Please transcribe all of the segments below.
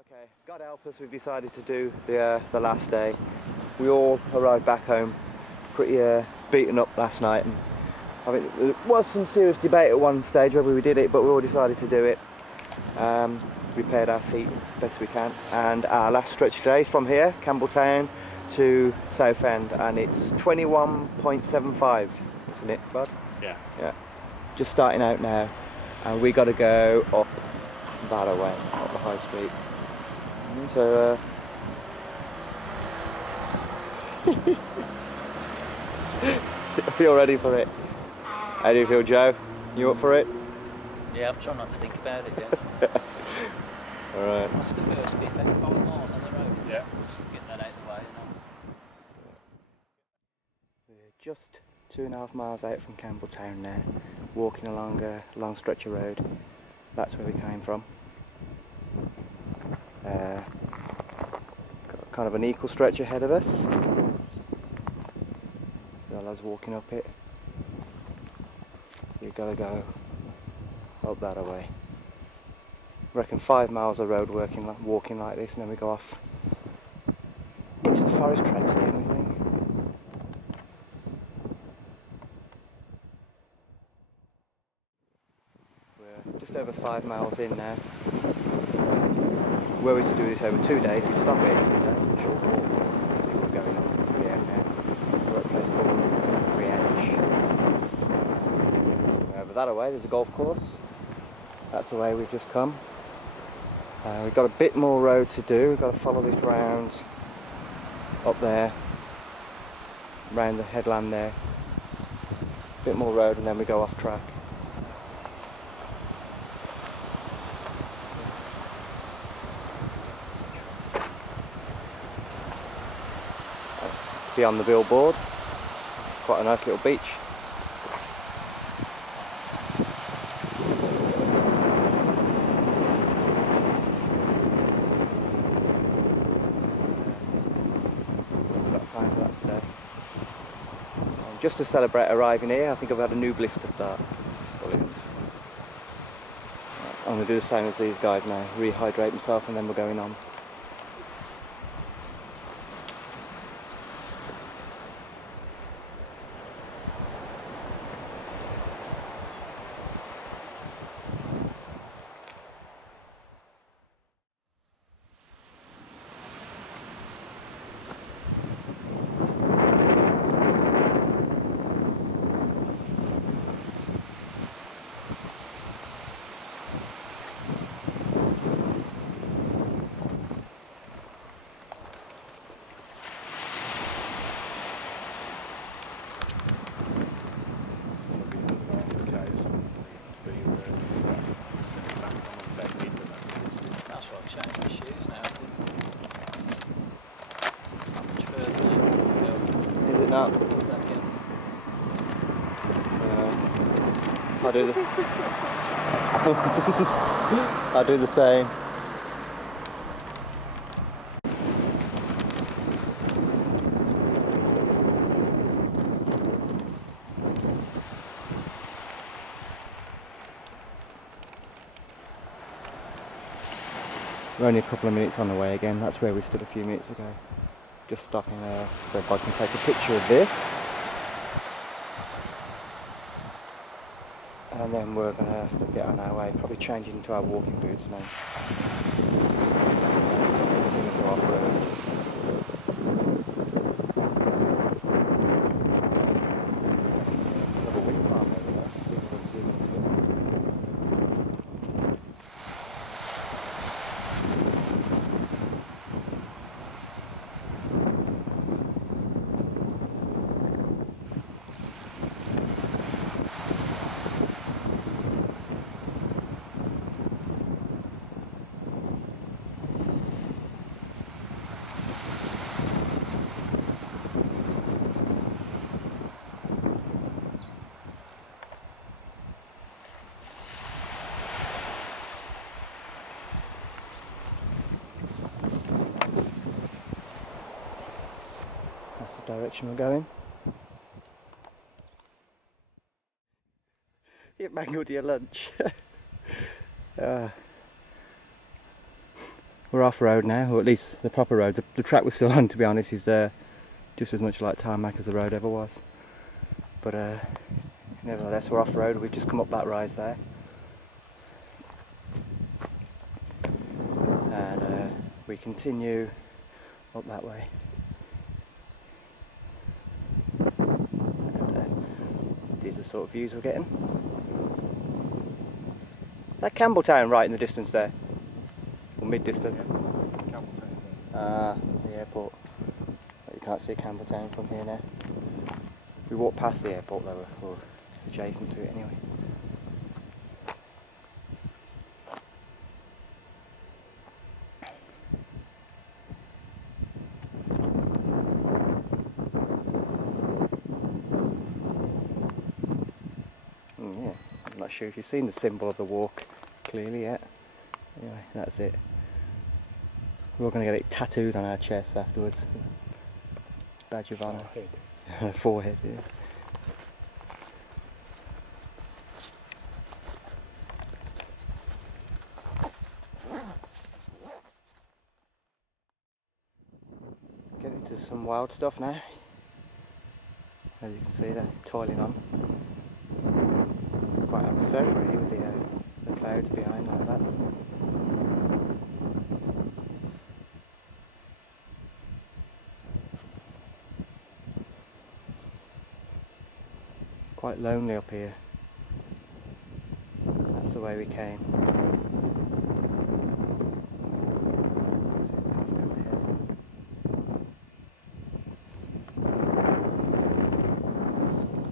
Okay, God help us, we've decided to do the last day. We all arrived back home pretty beaten up last night, and I mean, there was some serious debate at one stage whether we did it, but we all decided to do it. We prepared our feet as best we can, and our last stretch today is from here, Campbeltown, to Southend, and it's 21.75, isn't it, Bud? Yeah. Yeah. Just starting out now, and we got to go up that way, up the high street. So, feel ready for it? How do you feel, Joe? You up for it? Yeah, I'm trying not to think about it yet. Alright. What's the first bit? About 5 miles on the road? Yeah. Get that out of the way, We're just 2.5 miles out from Campbeltown now, walking along a long stretch of road. That's where we came from. Got kind of an equal stretch ahead of us. While I was walking up it, you've got to go up that way. I reckon 5 miles of road walking like this, and then we go off into the forest tracks again, we think. We're just over 5 miles in now. Were we to do this over 2 days, we'd stop it for a short walk. See what's going on to the end now. We're at a place called Dunaverty. Over that way, there's a golf course. That's the way we've just come. We've got a bit more road to do. We've got to follow this round up there, round the headland there. A bit more road, and then we go off track. Beyond the billboard, quite a nice little beach. Time for that today. Just to celebrate arriving here, I think I've had a new blister start. Brilliant. Right, I'm going to do the same as these guys now, rehydrate myself, and then we're going on. No. I'll do the same. We're only a couple of minutes on the way again. That's where we stood a few minutes ago. Just stopping there so if I can take a picture of this, and then we're going to get on our way, probably changing into our walking boots now. Go off road. Another wind farm over there. See if we can zoom into it. That's the direction we're going. You mangled your lunch. we're off road now, or at least the proper road. The track we're still on, to be honest, is just as much like tarmac as the road ever was. But nevertheless, we're off road. We've just come up that rise there, and we continue up that way. And these are the sort of views we're getting. Is that Campbeltown right in the distance there? Or mid-distance? Yeah. Campbeltown. Ah, the airport. But you can't see Campbeltown from here now. We walked past the airport though, or adjacent to it anyway. Yeah, I'm not sure if you've seen the symbol of the walk clearly yet. Anyway, that's it. We're all going to get it tattooed on our chests afterwards. Badge of honour. Forehead. Forehead, yeah. Get into some wild stuff now. As you can see, they're toiling on. Quite atmospheric really, with the clouds behind like that. Quite lonely up here. That's the way we came.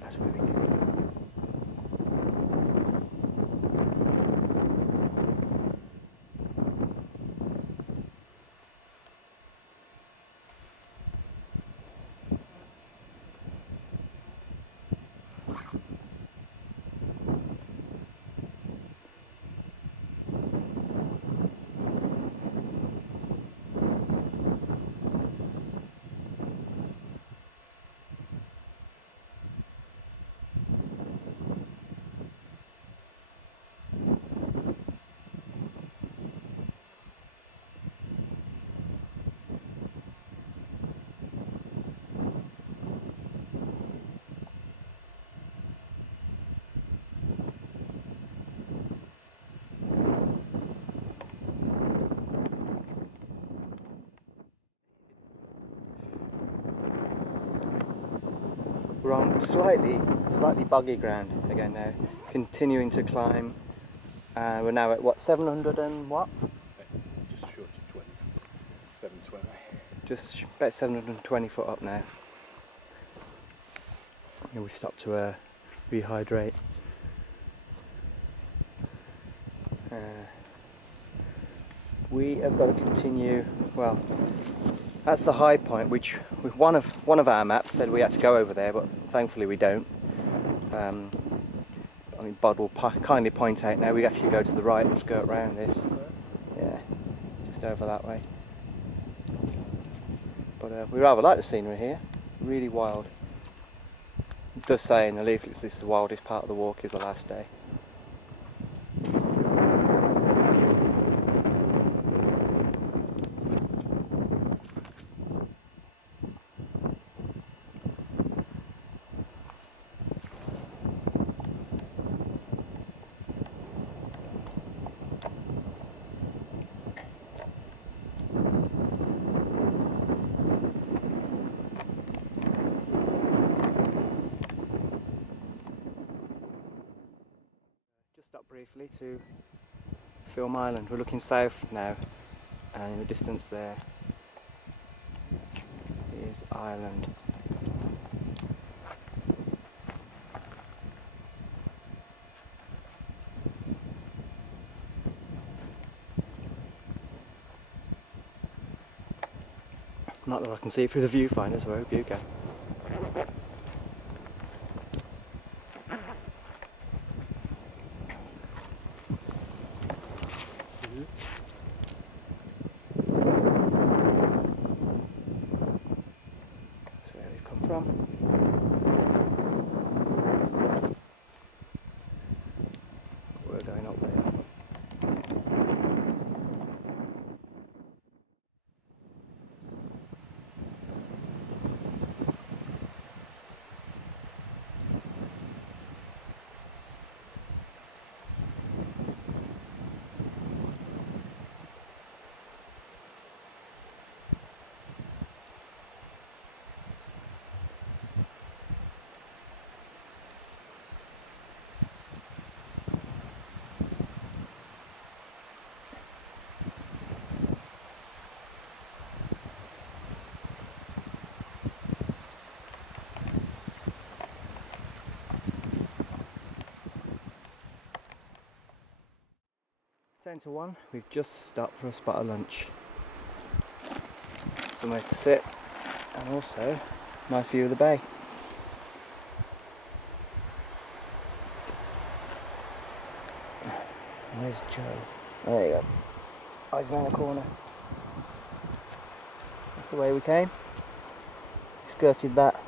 That's where we came. We're on slightly boggy ground again now, continuing to climb. We're now at what, 700 and what? Just short of 20. 720. Just about 720 foot up now. And we stopped to rehydrate. We have got to continue. Well, that's the high point, which one of our maps said we had to go over there, but thankfully we don't. I mean, Bod will kindly point out now we actually go to the right and skirt round this. Yeah, just over that way. But we rather like the scenery here. Really wild. It does say in the leaflets this is the wildest part of the walk is the last day. Stop briefly to film Island. We're looking south now, and in the distance there is Island. Not that I can see it through the viewfinder, so I hope you can. We're going up there. 10 to 1, we've just stopped for a spot of lunch. Somewhere to sit, and also nice view of the bay. And there's Joe. There you go. Hiding around the corner. That's the way we came. Skirted that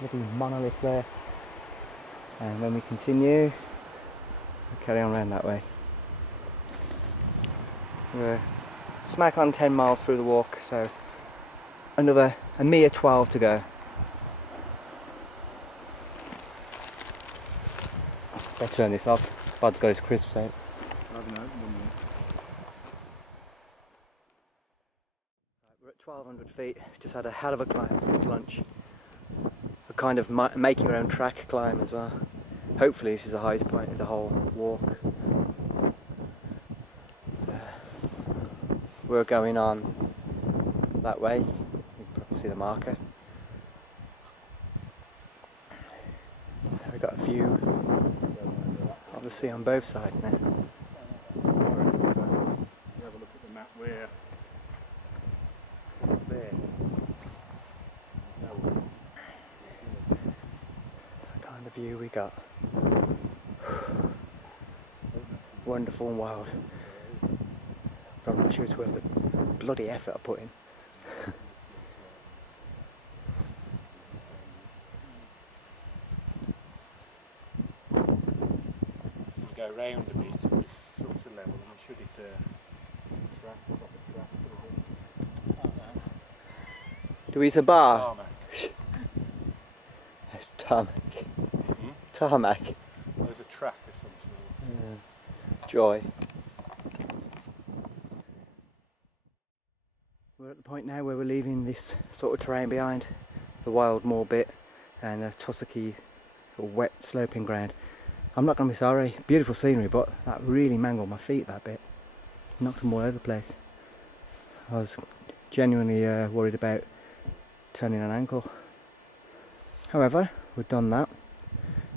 little monolith there. And then we continue. We'll carry on around that way. We're smack on 10 miles through the walk, so a mere 12 to go. Better turn this off. Bud's got his crisps out. I don't know, We're at 1200 feet, just had a hell of a climb since lunch. A kind of making your own track climb as well. Hopefully this is the highest point of the whole walk. We're going on that way, you can probably see the marker. We've got a view of the sea on both sides now. you have a look at the map where there. That's the kind of view we got. Wonderful and wild. But I'm not sure it's worth the bloody effort I put in. You go round a bit at this sort of level and should it track, proper track. Do we eat a bar? Tarmac. Tarmac. Hmm? Tarmac. There's a track or something. Joy. We're at the point now where we're leaving this sort of terrain behind, the wild moor bit and the tussocky sort of wet sloping ground. I'm not going to be sorry, beautiful scenery, but that really mangled my feet, that bit. Knocked them all over the place. I was genuinely worried about turning an ankle. However, we've done that.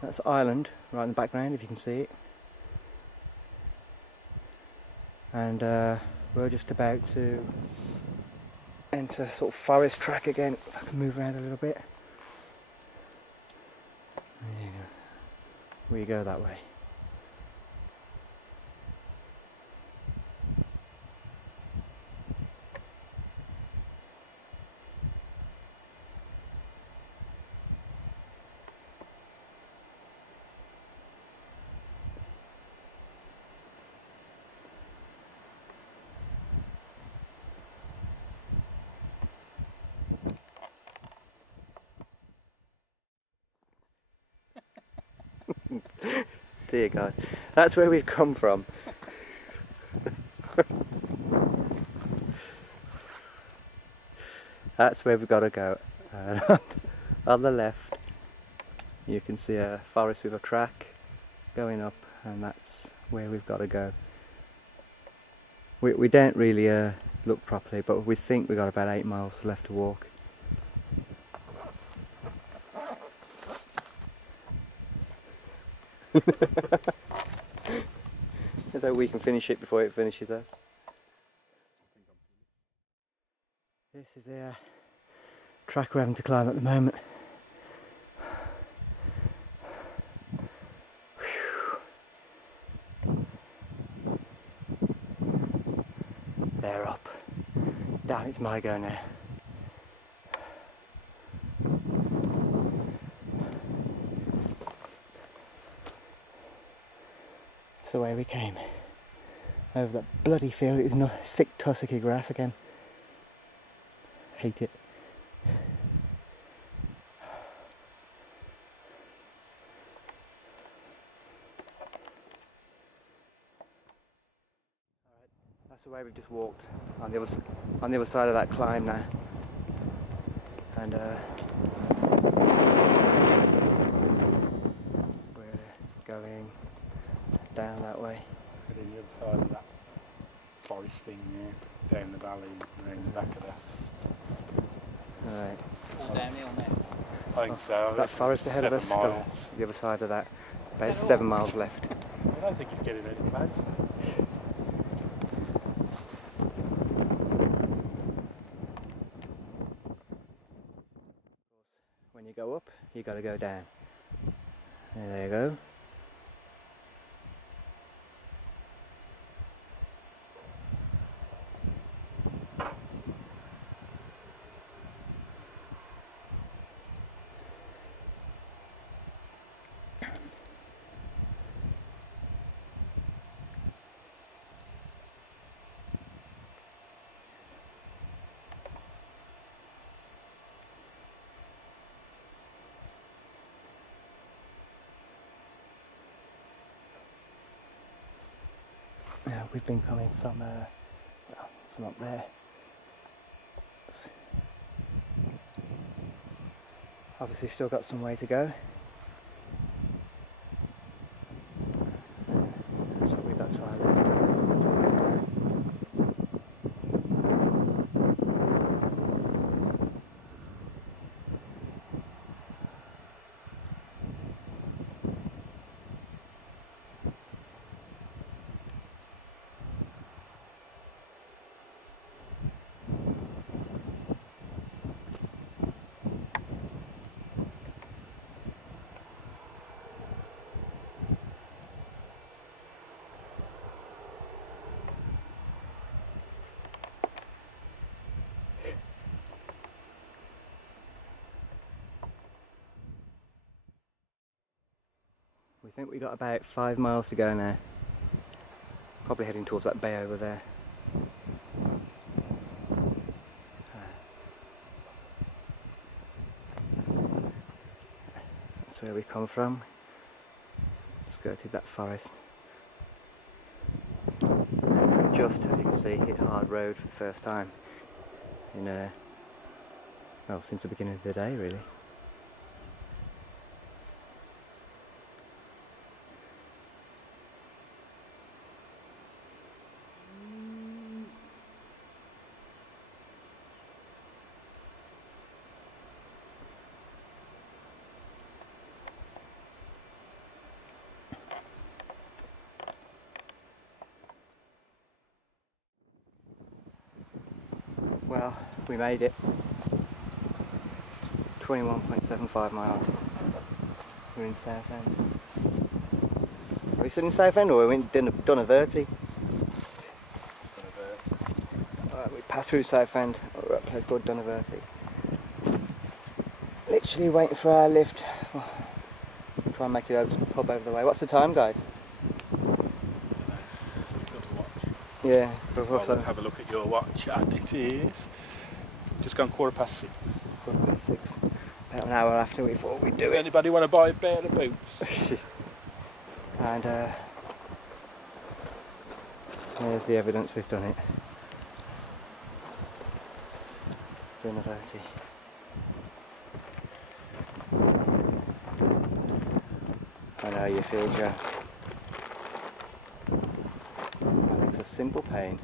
That's Ireland right in the background, if you can see it. And we're just about to enter sort of forest track again. If I can move around a little bit. There you go. We go that way. Dear God, that's where we've come from. That's where we've got to go. On the left you can see a forest with a track going up, and that's where we've got to go. We don't really look properly, but we think we've got about 8 miles left to walk. So we can finish it before it finishes us. This is the track we're having to climb at the moment. They're up. Damn, it's my go now. That's the way we came. Over that bloody field. It's not thick tussocky grass again. Hate it. That's the way we've just walked on the other side of that climb now. And we're going down that way. Heading the other side of that forest thing there, down the valley and around the back of that. Alright. All downhill now. I think so. That forest ahead of us, 7 miles. the other side of that. About 7 miles left. I don't think he's getting any close. When you go up, you got to go down. There you go. Yeah, we've been coming from, well, from up there. Obviously still got some way to go. That's what we've got to our left. We think we got about 5 miles to go now. Probably heading towards that bay over there. That's where we come from. Skirted that forest. And just, as you can see, hit hard road for the first time in, well, since the beginning of the day, really. Well, we made it. 21.75 miles. We're in Southend. Are we still in Southend or are we in Dunaverty? Alright, we passed through Southend. We're at a place called Dunaverty. Literally waiting for our lift. Oh, try and make it over to the pub over the way. What's the time, guys? Yeah, but also Have a look at your watch, and it is just gone 6:15. 6. About an hour after we thought we'd do Does it. anybody want to buy a pair of boots? And there's the evidence we've done it. Dunaverty. I know how you feel, Joe. My legs are simple pain.